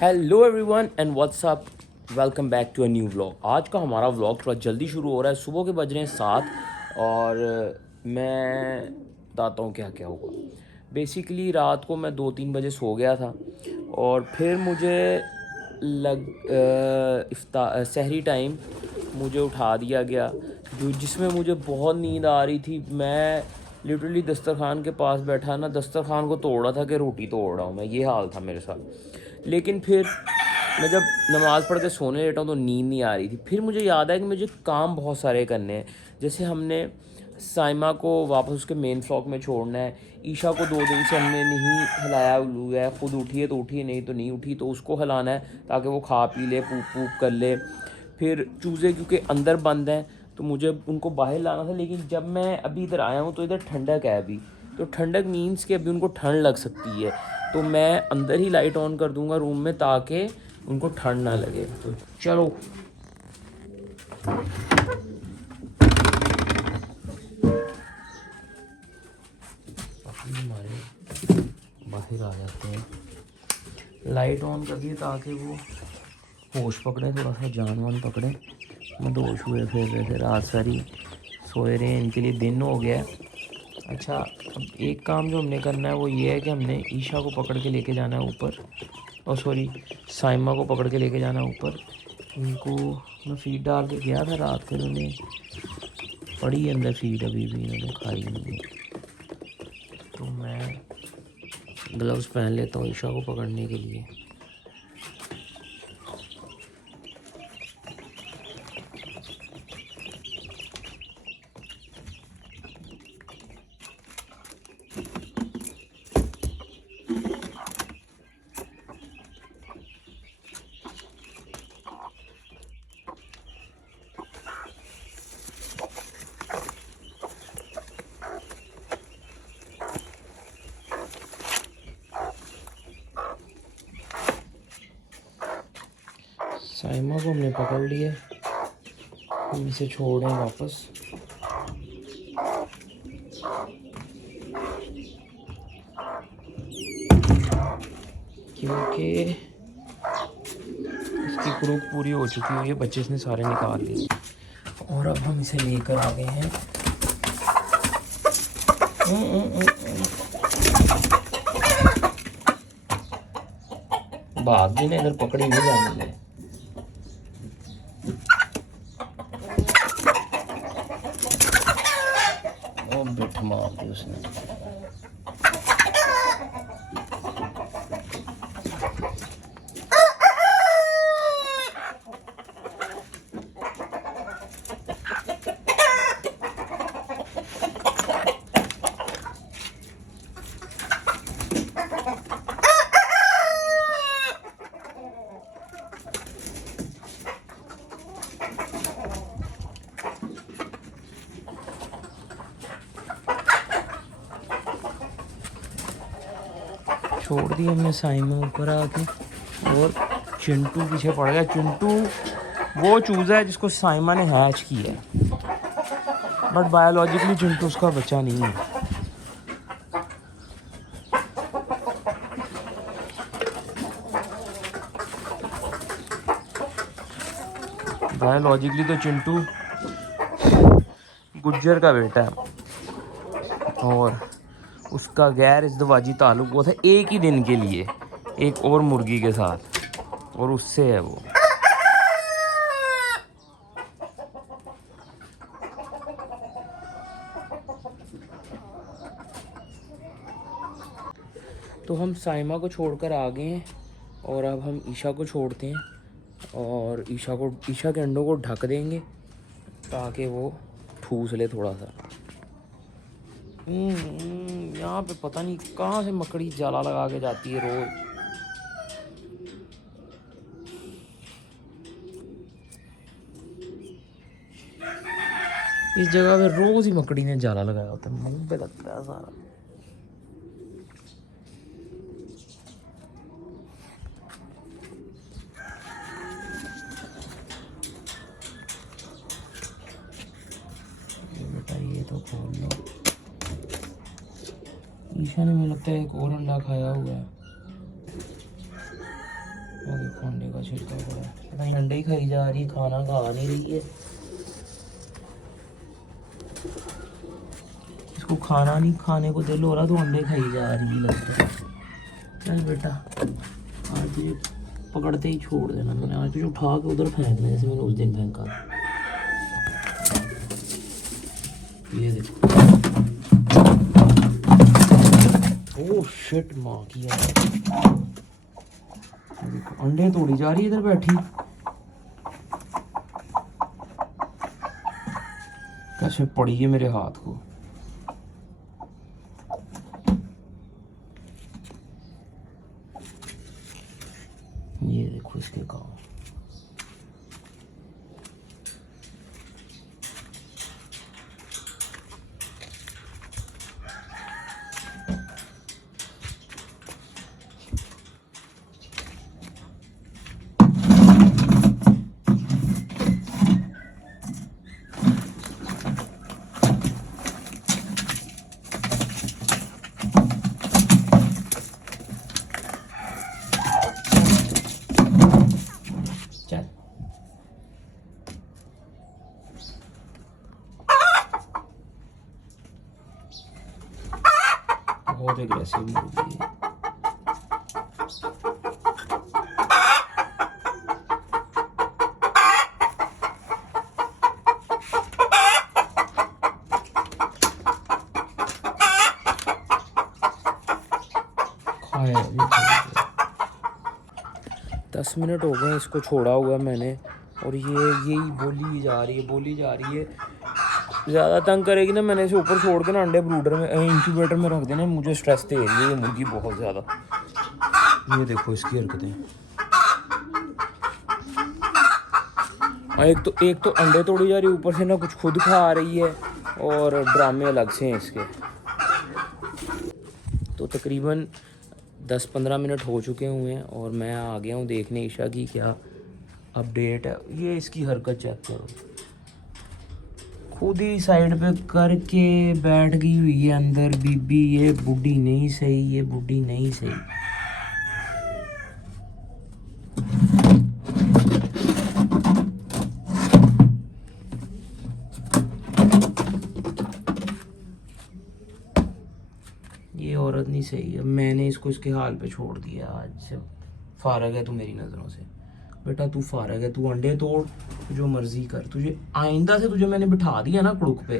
Hello everyone and what's up. Welcome back to a new vlog. आज का हमारा vlog थोड़ा जल्दी शुरू हो रहा है। सुबह के बज रहे हैं 7 और मैं बताता हूँ क्या क्या हुआ। बेसिकली रात को मैं 2-3 बजे सो गया था और फिर मुझे सहरी टाइम मुझे उठा दिया गया, जो जिसमें मुझे बहुत नींद आ रही थी। मैं लिटरली दस्तरखान के पास बैठा ना, दस्तरखान को तोड़ रहा था कि रोटी तोड़ रहा हूँ मैं, ये हाल था मेरे साथ। लेकिन फिर मैं जब नमाज़ पढ़ के सोने लेटा हूँ तो नींद नहीं आ रही थी। फिर मुझे याद आया कि मुझे काम बहुत सारे करने हैं। जैसे हमने साइमा को वापस उसके मेन फ्लॉक में छोड़ना है। ईशा को 2 दिन से हमने नहीं हिलाया हुआ है, ख़ुद उठी है तो उठी है, नहीं तो नहीं उठी, तो उसको हिलाना है ताकि वो खा पी ले, पूप पूप कर ले। फिर चूज़े क्योंकि अंदर बंद हैं तो मुझे उनको बाहर लाना था, लेकिन जब मैं अभी इधर आया हूँ तो इधर ठंडक है अभी। तो ठंडक मीन्स कि अभी उनको ठंड लग सकती है, तो मैं अंदर ही लाइट ऑन कर दूंगा रूम में ताकि उनको ठंड ना लगे। तो चलो हमारे बाहर आ जाते हैं, लाइट ऑन कर दिए ताकि वो होश पकड़े, थोड़ा सा जान वान पकड़े। मदहोश हुए फिर रहे थे, रात सारी सोए रहे, इनके लिए दिन हो गया है। अच्छा, अब एक काम जो हमने करना है वो ये है कि हमने ईशा को पकड़ के लेके जाना है ऊपर, और सॉरी साइमा को पकड़ के लेके जाना है ऊपर। इनको मैं फीड डाल के गया था रात को, इन्होंने पड़ी अंदर फीड, अभी भी इन्होंने खाई नहीं है। तो मैं ग्लव्स पहन लेता हूँ ईशा को पकड़ने के लिए। साइमा को हमने पकड़ लिया, हम इसे छोड़ रहे हैं वापस। क्योंकि इसकी क्रूक पूरी हो चुकी हुई है, बच्चे इसने सारे निकाल लिए और अब हम इसे लेकर आ गए हैं। भाग जी ने इधर पकड़ी नहीं जानी है। और बिठ मार दी उसने। छोड़ दी हमने साइमा ऊपर आके, और चिंटू पीछे पड़ गया। चिंटू वो चूज़ा है जिसको साइमा ने हैच किया है, बट बायोलॉजिकली चिंटू उसका बच्चा नहीं है। बायोलॉजिकली तो चिंटू गुज्जर का बेटा है और उसका गैर इज़्दवाजी ताल्लुक़ हुआ था एक ही दिन के लिए एक और मुर्गी के साथ, और उससे है वो। तो हम साइमा को छोड़कर आ गए हैं और अब हम ईशा को छोड़ते हैं और ईशा के अंडों को ढक देंगे ताकि वो ठूस ले थोड़ा सा। यहाँ पे पता नहीं कहाँ से मकड़ी जाला लगा के जाती है रोज। इस जगह पे रोज ही मकड़ी ने जाला लगाया होता है, मुंह पे लगता है सारा। बेटा ये तो खोल लो। ईशा ने मुझे लगता है एक और अंडा खाया हुआ है, अंडे का छिलका पड़ा है, पता नहीं अंडे ही खाई जा रही है, खाना खा नहीं रही है। इसको खाना नहीं खाने को दिल हो रहा तो अंडे खाई जा रही है लगता है। चल बेटा आज तुझे पकड़ते ही छोड़ देना, मैंने आज तुझे उठा के उधर फेंकना जैसे मैंने उस दिन फेंका। ये देखो, ओह शिट, माँ की यार। देखो अंडे तोड़ी जा रही है इधर बैठी। कैसे पड़ी है मेरे हाथ को। ये देखो इसके काम। बहुत एग्रेसिव मुर्गी है। खाया भी 10 मिनट हो गए इसको छोड़ा हुआ मैंने, और ये यही बोली जा रही है। ज़्यादा तंग करेगी ना, मैंने इसे ऊपर छोड़ के ना अंडे ब्रूडर में इंक्यूबेटर में रख देना। मुझे स्ट्रेस दे रही है ये मुर्गी बहुत ज़्यादा। ये देखो इसकी हरकतें। एक तो अंडे तोड़ी जा रही है, ऊपर से ना कुछ खुद खा रही है, और ड्रामे अलग से हैं इसके। तो तकरीबन 10-15 मिनट हो चुके हुए हैं और मैं आ गया हूँ देखने ईशा की क्या अपडेट है। ये इसकी हरकत चेक करो, खुद ही साइड पे करके बैठ गई हुई है अंदर। बीबी ये बुढ़ी नहीं सही, ये बुढ़ी नहीं सही। ये औरत नहीं सही है। मैंने इसको इसके हाल पे छोड़ दिया। आज से फारग है तू मेरी नज़रों से बेटा, तू फारग है, तू अंडे तोड़, जो मर्जी कर। तुझे आइंदा से तुझे मैंने बिठा दिया ना कुड़ुक पे।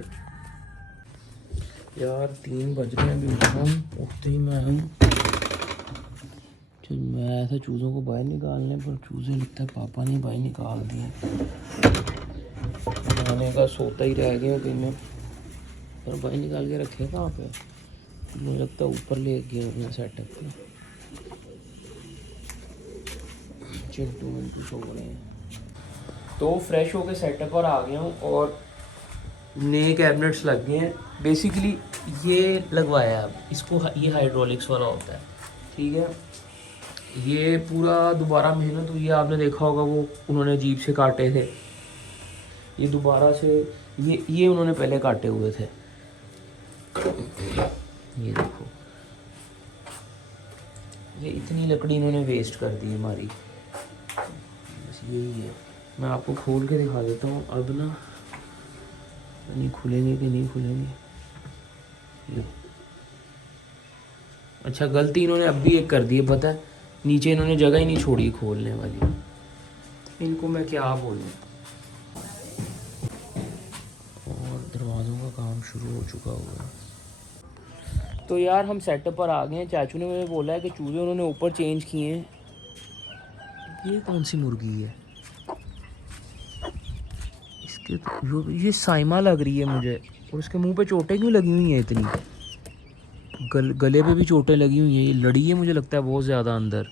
यार 3 बज रहे हैं, अभी उठते ही मैं हूँ। चल मैं ऐसा चूज़ों को बाहर निकालने, पर चूज़े लगता है पापा ने बाहर निकाल दिए। खाने का सोता ही रह गया कहीं में, पर बाहर निकाल के रखे कहाँ पे। मुझे लगता है ऊपर ले गया अपना सेटअप पे। चिंटू सो रहे हैं। तो फ्रेश होके सेटअप पर आ गया हूँ और नए कैबिनेट्स लग गए हैं। बेसिकली ये लगवाया है अब इसको, ये हाइड्रोलिक्स वाला होता है, ठीक है। ये पूरा दोबारा मेहनत हुई है। आपने देखा होगा वो उन्होंने जीप से काटे थे, ये दोबारा से ये उन्होंने पहले काटे हुए थे। ये देखो, ये इतनी लकड़ी इन्होंने वेस्ट कर दी हमारी। बस यही है, मैं आपको खोल के दिखा देता हूँ। अब ना नहीं खुलेंगे कि नहीं खुलेंगे। अच्छा गलती इन्होंने अब भी एक कर दी है, पता है, नीचे इन्होंने जगह ही नहीं छोड़ी खोलने वाली। इनको मैं क्या बोलूँ। और दरवाज़ों का काम शुरू हो चुका हुआ है। तो यार हम सेटअप पर आ गए हैं। चाचू ने मुझे बोला है कि चूज़े उन्होंने ऊपर चेंज किए हैं। ये कौन सी मुर्गी है, इसके तो ये साइमा लग रही है मुझे। और उसके मुंह पे चोटें क्यों लगी हुई हैं इतनी, गले पे भी चोटें लगी हुई हैं। ये लड़ी है मुझे लगता है बहुत ज़्यादा अंदर,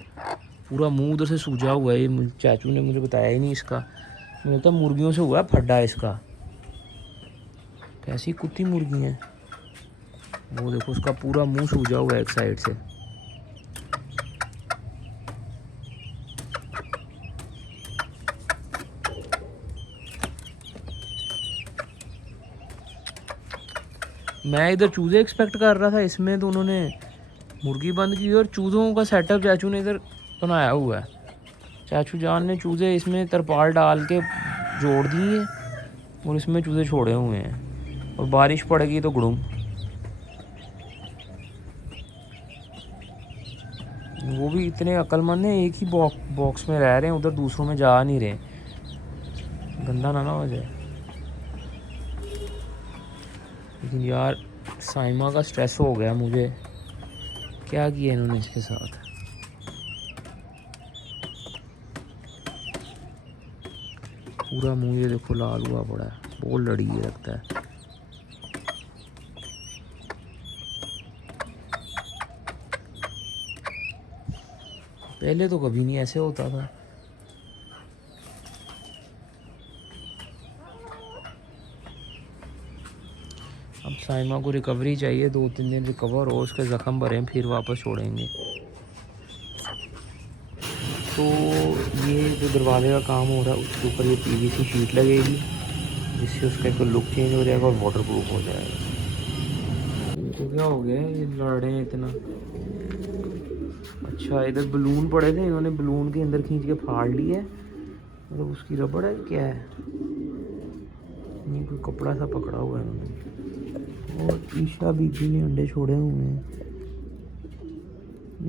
पूरा मुंह उधर से सूजा हुआ है। ये चाचू ने मुझे बताया ही नहीं इसका, मुझे लगता है मुर्गियों से हुआ है फड्डा इसका। कैसी कुत्ती मुर्गी है वो, देखो उसका पूरा मुंह सूजा हुआ है एक साइड से। मैं इधर चूज़े एक्सपेक्ट कर रहा था, इसमें तो उन्होंने मुर्गी बंद की और चूज़ों का सेटअप चाचू ने इधर बनाया हुआ है। चाचू जान ने चूज़े इसमें तरपाल डाल के जोड़ दिए और इसमें चूज़े छोड़े हुए हैं, और बारिश पड़ेगी तो गुड़ुम। वो भी इतने अक्लमंद हैं, एक ही बॉक्स में रह रहे हैं, उधर दूसरों में जा नहीं रहे, गंदा ना हो जाए। लेकिन यार साइमा का स्ट्रेस हो गया मुझे, क्या किया इन्होंने इसके साथ। पूरा मुंह ये देखो लाल हुआ पड़ा है, बहुत लड़ी है लगता है। पहले तो कभी नहीं ऐसे होता था। अब साइमा को रिकवरी चाहिए, 2-3 दिन रिकवर हो, उसके ज़ख्म भरे, फिर वापस छोड़ेंगे। तो ये जो दरवाजे का काम हो रहा है उसके ऊपर ये पीवीसी शीट लगेगी, जिससे उसका एक लुक चेंज हो जाएगा और वाटर प्रूफ हो जाएगा। तो क्या हो गया, ये लड़ रहे हैं इतना। अच्छा, इधर बलून पड़े थे, इन्होंने बलून के अंदर खींच के फाड़ लिया है, मतलब उसकी रबड़ है क्या है, नहीं कोई कपड़ा सा पकड़ा हुआ है इन्होंने। और ईशा बीबी ने अंडे छोड़े हुए हैं।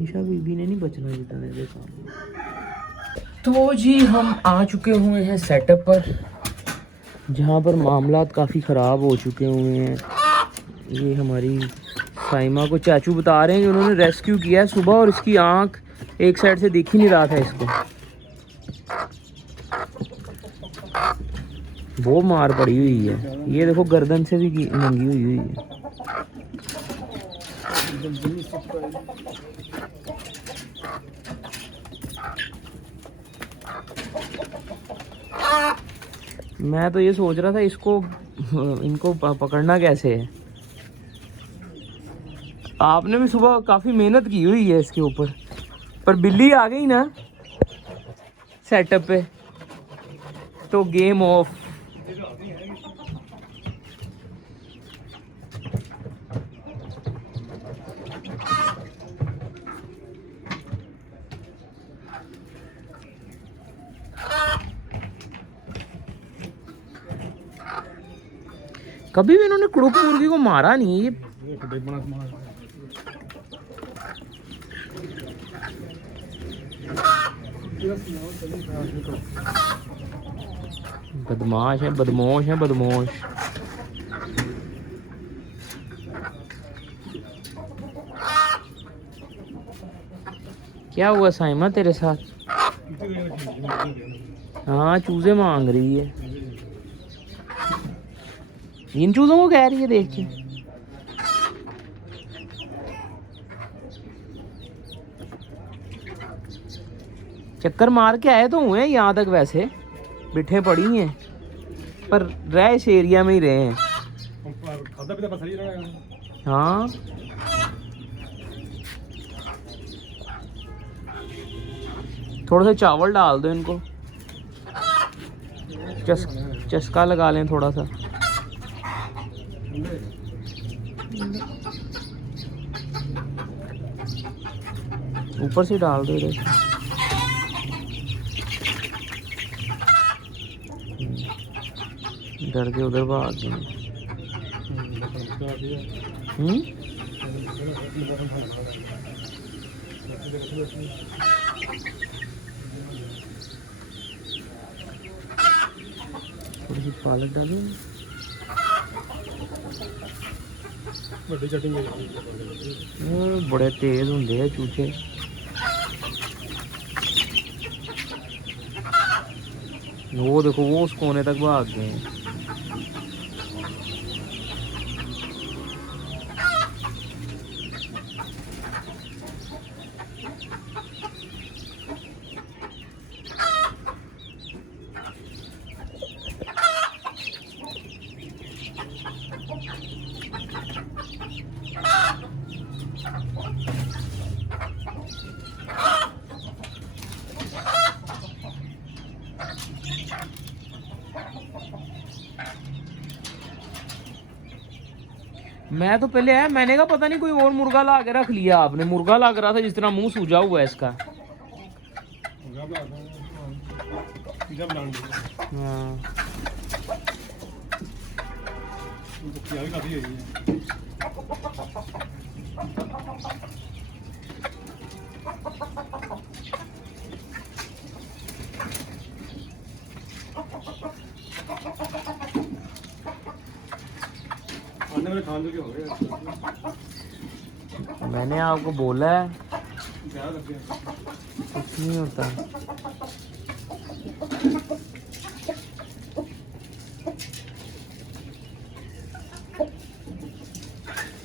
ईशा बीबी ने नहीं बचना जितने के सामने। तो जी हम आ चुके हुए हैं सेटअप पर, जहाँ पर मामलात काफ़ी ख़राब हो चुके हुए हैं। ये हमारी साइमा को चाचू बता रहे हैं कि उन्होंने रेस्क्यू किया है सुबह, और इसकी आँख एक साइड से दिख ही नहीं रहा था इसको, वो मार पड़ी हुई है। ये देखो गर्दन से भी नंगी हुई है। मैं तो ये सोच रहा था इसको इनको पकड़ना कैसे है। आपने भी सुबह काफ़ी मेहनत की हुई है इसके ऊपर, पर बिल्ली आ गई ना सेटअप पे तो गेम ऑफ। कभी भी इन्होंने कुड़ुक मुर्गी को मारा नहीं है। बदमाश है, बदमाश है, बदमाश। क्या हुआ साइमा तेरे साथ? हाँ चूजे मांग रही है, इन चूजों को कह रही है देख के। चक्कर मार के आए तो हुए यहाँ तक, वैसे बिठे पड़ी हैं, पर रह इस एरिया में ही रहे हैं। हाँ थोड़ा सा चावल डाल दो इनको, चस्का लगा लें थोड़ा सा। ऊपर से डाल दो इधर। डर के उधर भाग गए। थोड़ी सी पालक डालो। बड़े तेज होंगे है चूचे। वो देखो वो उस कोने तक भाग गए हैं। मैं तो पहले आया, मैंने कहा पता नहीं कोई और मुर्गा ला के रख लिया आपने। मुर्गा लग रहा था जिस तरह मुंह सूजा हुआ है इसका। हाँ मैंने आपको बोला है कुछ नहीं होता।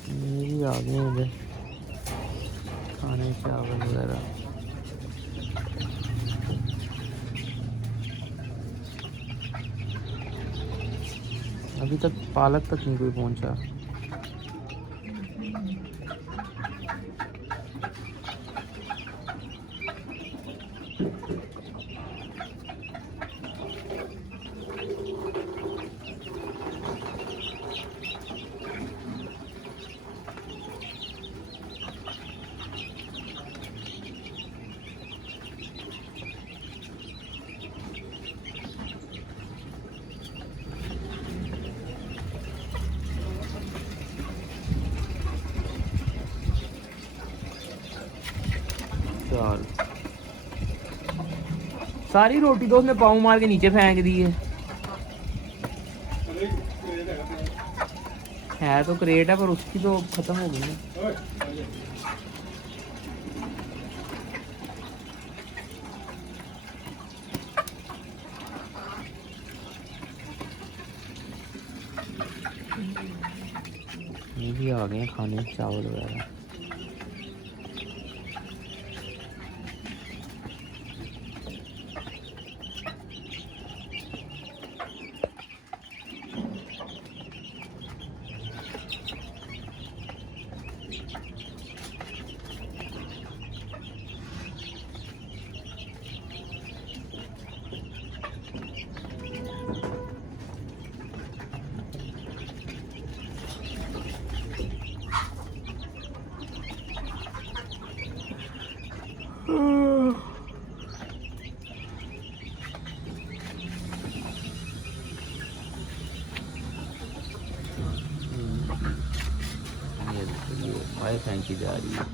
मेरी आ गई मुझे खाने चावल वगैरह। अभी तक पालक तक नहीं कोई पहुंचा। चल सारी रोटी तो उसने पाँव मार के नीचे फेंक दी है तो क्रेट है पर उसकी तो खत्म हो गई ना। ये भी आ गए खाने चावल वगैरह। ये फेंकी जा रही है।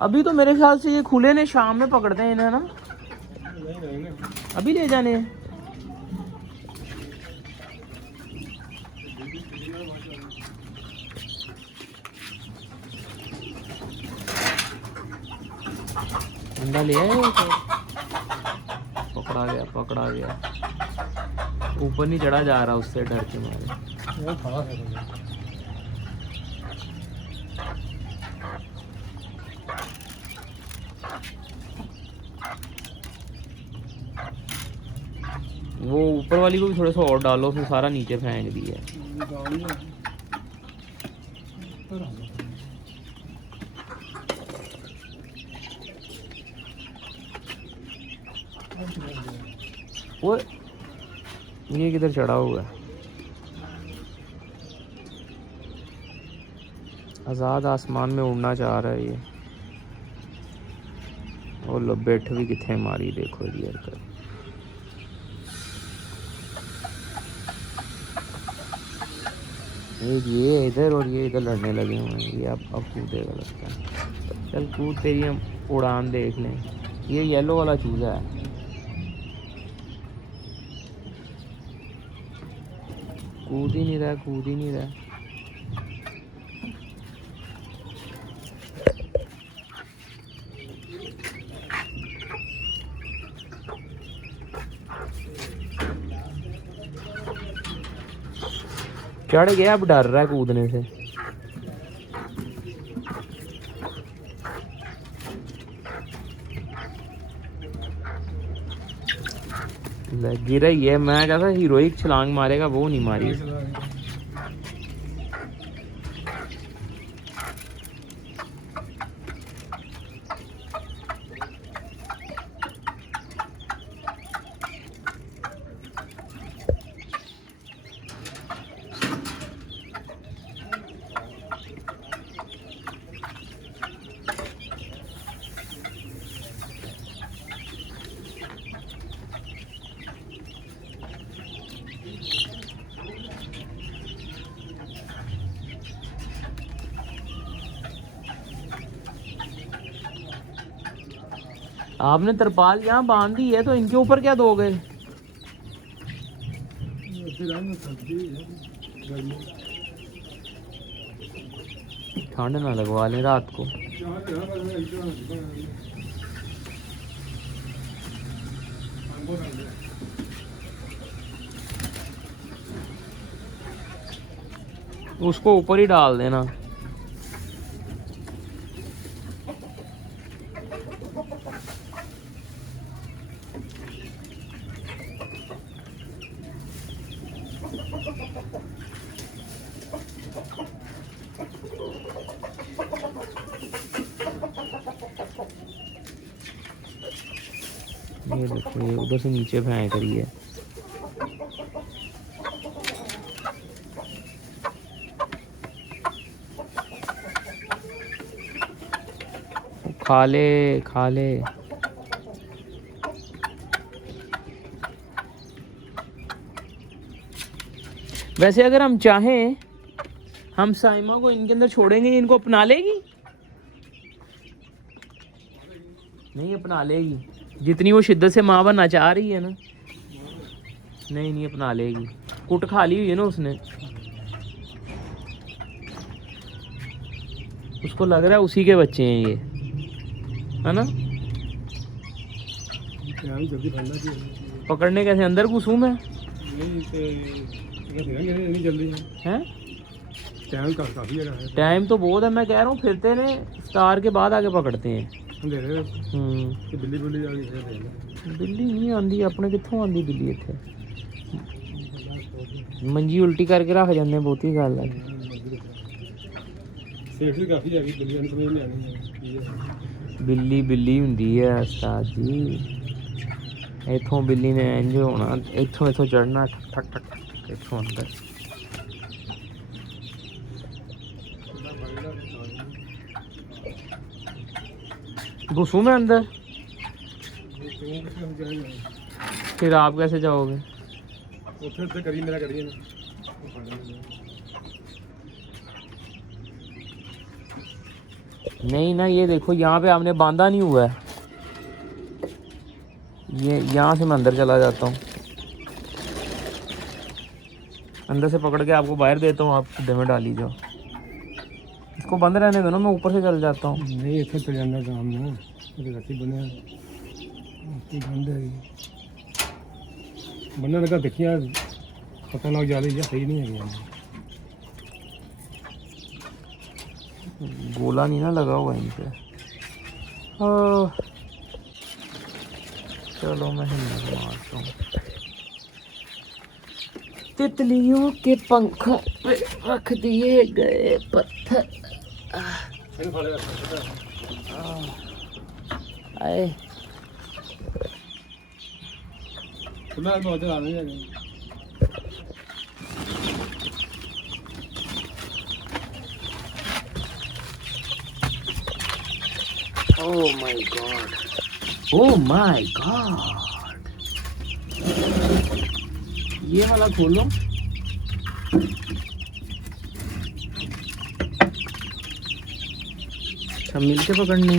अभी तो मेरे ख्याल से ये खुले ने, शाम में पकड़ते हैं इन्हें ना। अभी ले जाने हैं। अंडा ले आए तो पकड़ा गया। ऊपर नहीं चढ़ा जा रहा उससे डर के मारे। वो ऊपर वाली को भी थोड़ा सा और डालो, फिर सारा नीचे फेंक दिया। वो ये किधर चढ़ा हुआ है? आज़ाद आसमान में उड़ना चाह रहा है ये। और लो बैठ भी कितने मारी, देखो ये कर। ये इधर और ये इधर लड़ने लगे हुए हैं। ये अब कूदेगा लगता है। चल कूद, तेरी हम उड़ान देख लें। ये येलो वाला चूजा है। कूद ही नहीं रहा। चढ़ गया, अब डर रहा है कूदने से। गिरा ही है। मैं कहता हीरोइक छलांग मारेगा, वो नहीं मारी। आपने तरपाल यहाँ बांध दी है तो इनके ऊपर क्या दोगे? ठंड ना लगवा लें रात को। उसको ऊपर ही डाल देना। ये देखिए उधर से नीचे फेंक रही है। खा ले खा ले। वैसे अगर हम चाहें हम साइमा को इनके अंदर छोड़ेंगे, इनको अपना लेगी? नहीं अपना लेगी, जितनी वो शिद्दत से माँ बनना चाह रही है ना। नहीं नहीं अपना लेगी, कुट खा ली हुई है ना उसने। उसको लग रहा है उसी के बच्चे हैं ये, है ना। पकड़ने कैसे, अंदर घुसूं मैं? हैं टाइम तो बहुत है, मैं कह रहा हूँ फिरते ने स्टार के बाद आगे पकड़ते हैं। बिल्ली नहीं आंदी अपने, कित्थों आंदी बिल्ली इत्थे? मंजी उल्टी करके रख जाते, बहुत ही गल है। बिल्ली बिल्ली हुंदी है उस्ताद जी। इत्थों बिल्ली ने इंज होना, इत्थों चढ़ना ठक ठक ठक ठक इत्थों अंदर। घुसूं मैं अंदर? फिर आप कैसे जाओगे? नहीं ना, ये देखो यहाँ पे आपने बांधा नहीं हुआ है। ये यहाँ से मैं अंदर चला जाता हूँ, अंदर से पकड़ के आपको बाहर देता हूँ, आप सीधे में डाली जाओ। इसको बंद रहने दो ना, मैं ऊपर से चल जाता हूँ। नहीं इतना चल जाना काम में, बनने लगा देखिए, पता लग जा रही है सही नहीं है। गोला नहीं ना लगा हुआ इन पे। चलो मैं हिम्मत मारता हूँ। तितलियों के पंखों पे रख दिए गए पत्थर। आए Oh my God! Oh my God! ये वाला खोलो। सब मिलके पकड़ने।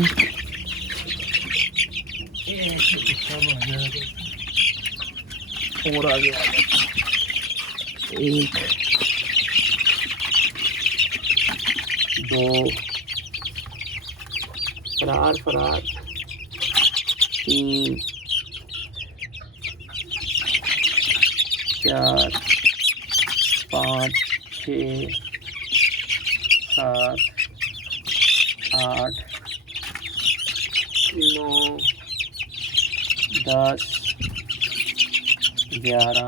और आगे आ गया। एक, दो, फरार फरार, तीन, चार, पाँच, छः, सात, आठ, 9, 10, 11,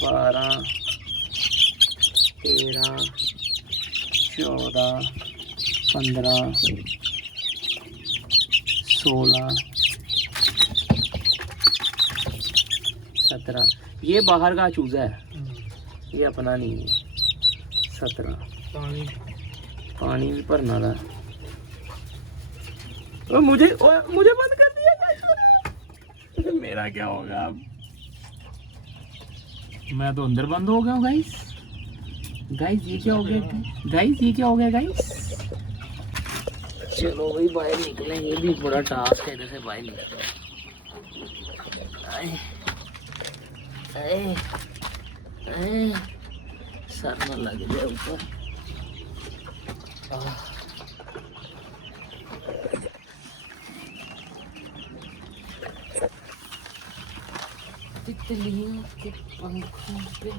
12, 13, 14, 15, 16, 17। ये बाहर का चूजा है, ये अपना नहीं है। 17। पानी भी भरना था। मुझे बंद कर दिया गाइस। मेरा क्या होगा अब? मैं तो अंदर बंद हो गया हूँ गाइस। ये क्या हो गया ये क्या हो गया गाइस? चलो भाई बाहर निकले, ये भी बड़ा टास्क है, जैसे बाहर निकले। सर में लग गया ऊपर। तितलियों के पंखों पे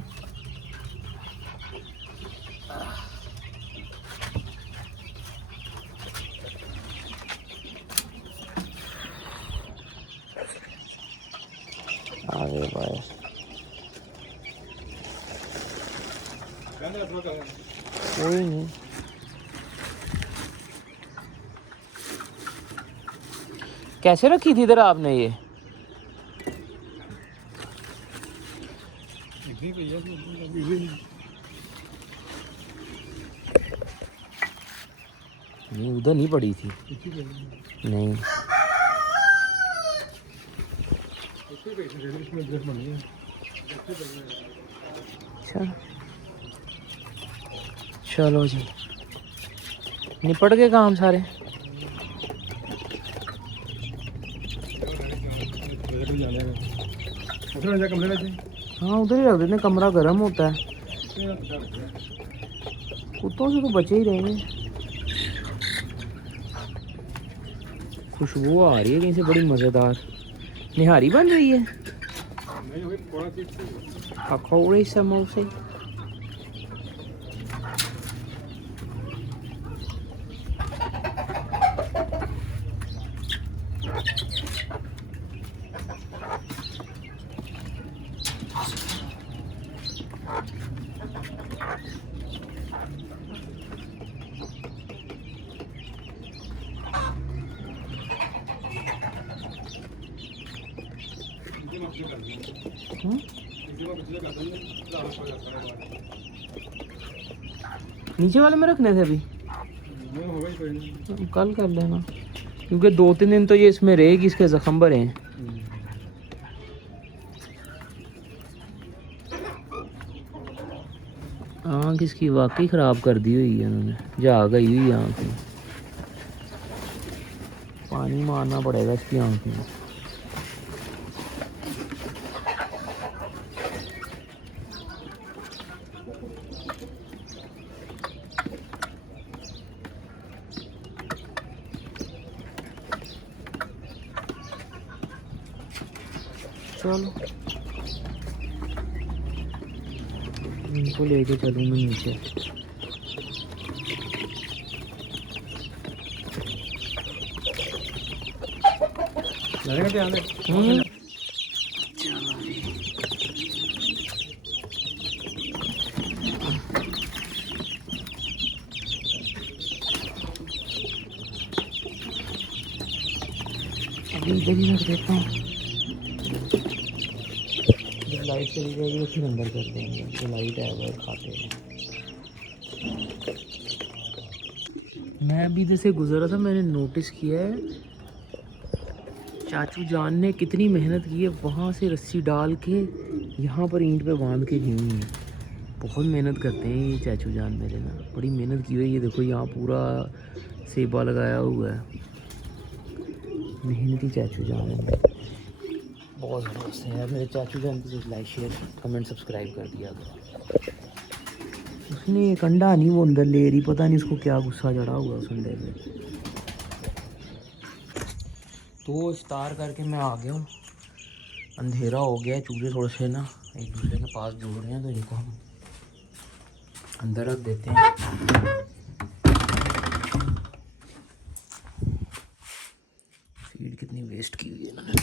आगे भाई कोई नहीं। कैसे रखी थी इधर आपने ये? नहीं उधर नहीं पड़ी थी। नहीं अच्छा चलो जी, निपट गए काम सारे। हाँ उधर ही रख देते, कमरा गर्म होता है। कुत्तों से तो बचे ही रहेंगे। खुशबू आ रही है कहीं से बड़ी मज़ेदार। निहारी बन रही है, पकौड़े समोसे। नीचे वाले में रखने थे अभी, कल कर लेना, क्योंकि 2-3 दिन तो ये इसमें रहेगी, इसके जख्म भरे हैं। आँख इसकी वाकई ख़राब कर दी हुई है उन्होंने, जा गई हुई आँख में। पानी मारना पड़ेगा इसकी आँख में। चलो इनको लेके चलूँ मैं नीचे। चलो जी अभी इधर ही रख देता हूँ। लाइट चली जाएगी तो फिर अंदर कर देंगे, जो लाइट है वो खाते हैं। मैं अभी जैसे गुजरा था, मैंने नोटिस किया है चाचू जान ने कितनी मेहनत की है। वहाँ से रस्सी डाल के यहाँ पर ईंट पे बांध के गई है। बहुत मेहनत करते हैं ये चाचू जान मेरे ना, बड़ी मेहनत की हुई है। ये देखो यहाँ पूरा सेबा लगाया हुआ है, मेहनती चाचू जान है। बहुत ज़बरदस्त है यार मेरे चाचू जान को। लाइक शेयर कमेंट सब्सक्राइब कर दिया करो। उसने एक अंडा नहीं वो अंदर ले रही, पता नहीं उसको क्या गुस्सा चढ़ा हुआ उस अंडे पे। तो इफ्तार करके मैं आ गया हूँ, अंधेरा हो गया है। चूजे थोड़े से ना एक दूसरे के पास जुड़ रहे हैं, तो इनको हम अंदर रख देते हैं। फीड कितनी वेस्ट की हुई है इन्होंने।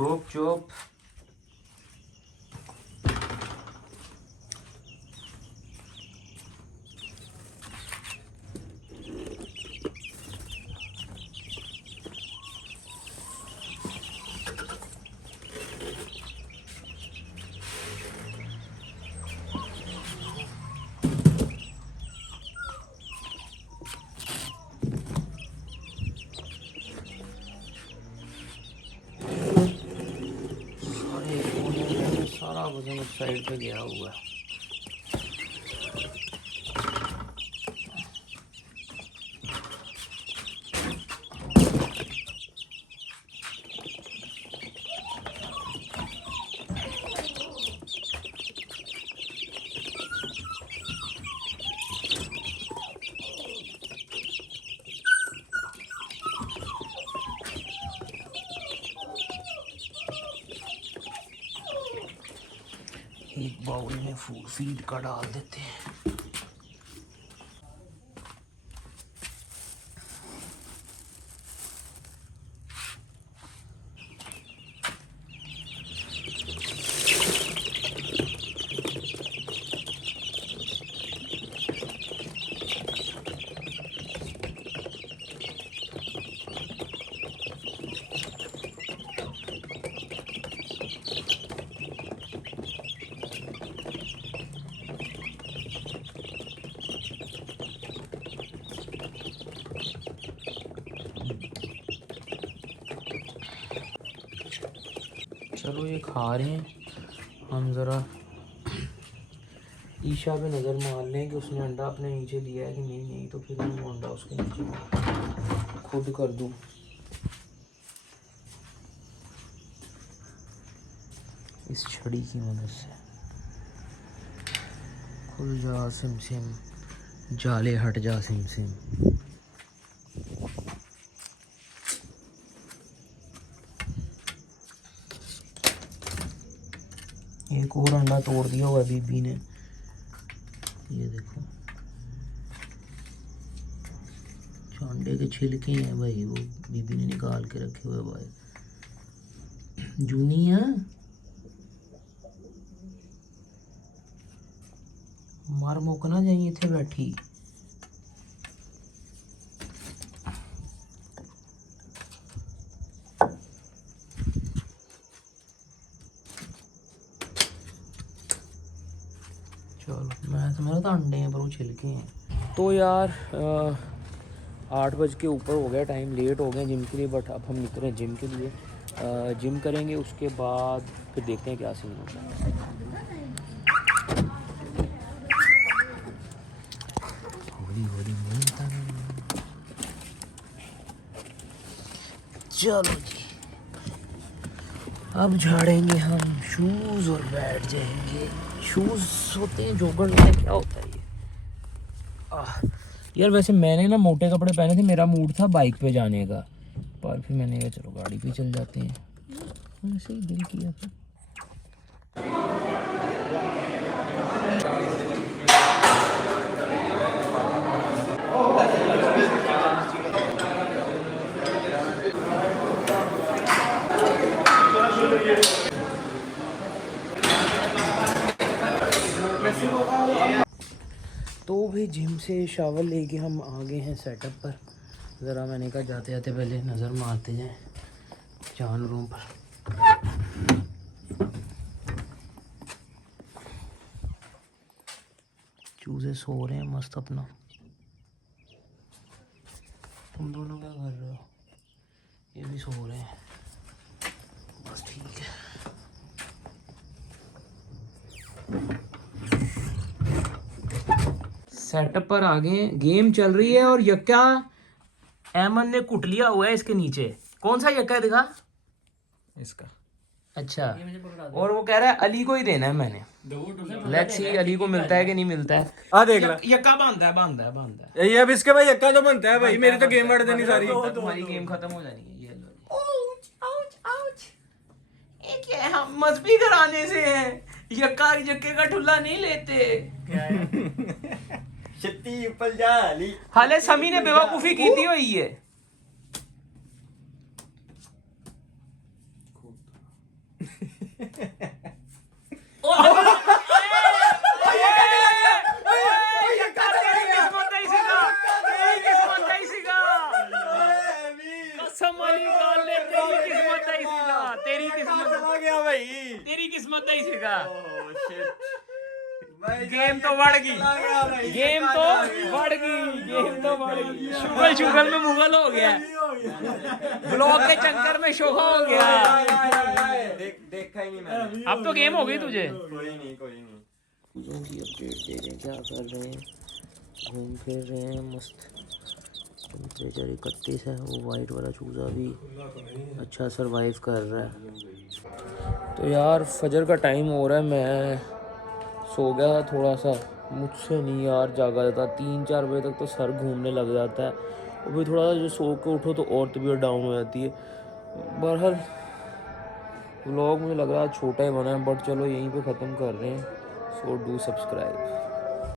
चुप चुप। सारा वजन उस साइड पे गया हुआ है। एक बाउल में फीड का डाल देते हैं। चलो ये खा रहे हैं, हम ज़रा ईशा पे नज़र मार लें कि उसने अंडा अपने नीचे दिया है कि नहीं तो फिर मैं वो अंडा उसके नीचे खुद कर दूँ। इस छड़ी की मदद से खुल जा सिम सिम, जाले हट जा सिम सिम। एक और अंडा तोड़ दिया हुआ बीबी ने, ये देखो। जो अंडे के छिलके हैं भाई वो बीबी ने निकाल के रखे हुए भाई। जूनी है, मार मुकना जाइए थे बैठी। चलो मैं समझ रहा था अंडे हैं पर वो छिलके हैं। तो यार 8 बज के ऊपर हो गया टाइम, लेट हो गए जिम के लिए। बट अब हम निकल रहे हैं जिम के लिए। जिम करेंगे उसके बाद फिर देखते हैं क्या सीन होता है। चलो जी अब झाड़ेंगे हम शूज़ और बैठ जाएंगे। शूज़ होते हैं जोगर में, क्या होता है ये। यार वैसे मैंने ना मोटे कपड़े पहने थे, मेरा मूड था बाइक पे जाने का, पर फिर मैंने कहा चलो गाड़ी पे चल जाते हैं। ऐसे ही दिल किया था। तो भी जिम से शावर लेके हम आ गए हैं सेटअप पर। ज़रा मैंने कहा जाते जाते पहले नज़र मारते जाएं जानवरों पर। चूजे सो रहे हैं मस्त अपना। तुम दोनों क्या कर रहे हो? ये भी सो रहे हैं, बस ठीक है। सेटअप पर आ गए, गेम चल रही है और यक्का एमन ने कुट लिया हुआ है इसके नीचे। कौन सा यक्का है दिखा? इसका। अच्छा, और वो कह रहा है अली को ही देना है मैंने। लेट्स सी अली को मिलता है कि नहीं मिलता है। आ देख ला, यक्का बांधा है। ये अब इसके भाई यक्का तो बनता है भाई। मेरी तो गेम बढ़ देनी सारी, तुम्हारी गेम खत्म हो जानी है। ये लो, आउच ये क्या है, हम मस्ती कराने से है। यक्के का ठुल्ला नहीं लेते। शक्ति ऊपर जा अली। हाले समी ने बेवकूफी की थी हुई है। तेरी किस्मत नहीं सीखा। गेम तो बढ़ गई, गेम तो बढ़ गई, गेम तो बढ़ गई। शुगल शुगल में मुगल हो गया, ब्लॉक के चक्कर में शोभा हो गया। देखा ही नहीं मैंने। अब तो गेम हो गई तुझे। कोई नहीं चूज़ों की अपडेट दे रहे हैं, क्या कर रहे हैं, घूम फिर रहे हैं मस्त। टेम्परेचर 31 है। वो वाइट वाला चूज़ा भी अच्छा सरवाइव कर रहा है। तो यार फजर का टाइम हो रहा है, मैं सो गया था थोड़ा सा। मुझसे नहीं यार जागा जाता, 3-4 बजे तक तो सर घूमने लग जाता है। और फिर थोड़ा सा जो सो के उठो तो और तबीयत डाउन हो जाती है। बहरहाल व्लॉग मुझे लग रहा है छोटा ही बना है, बट चलो यहीं पे ख़त्म कर रहे हैं। So do subscribe.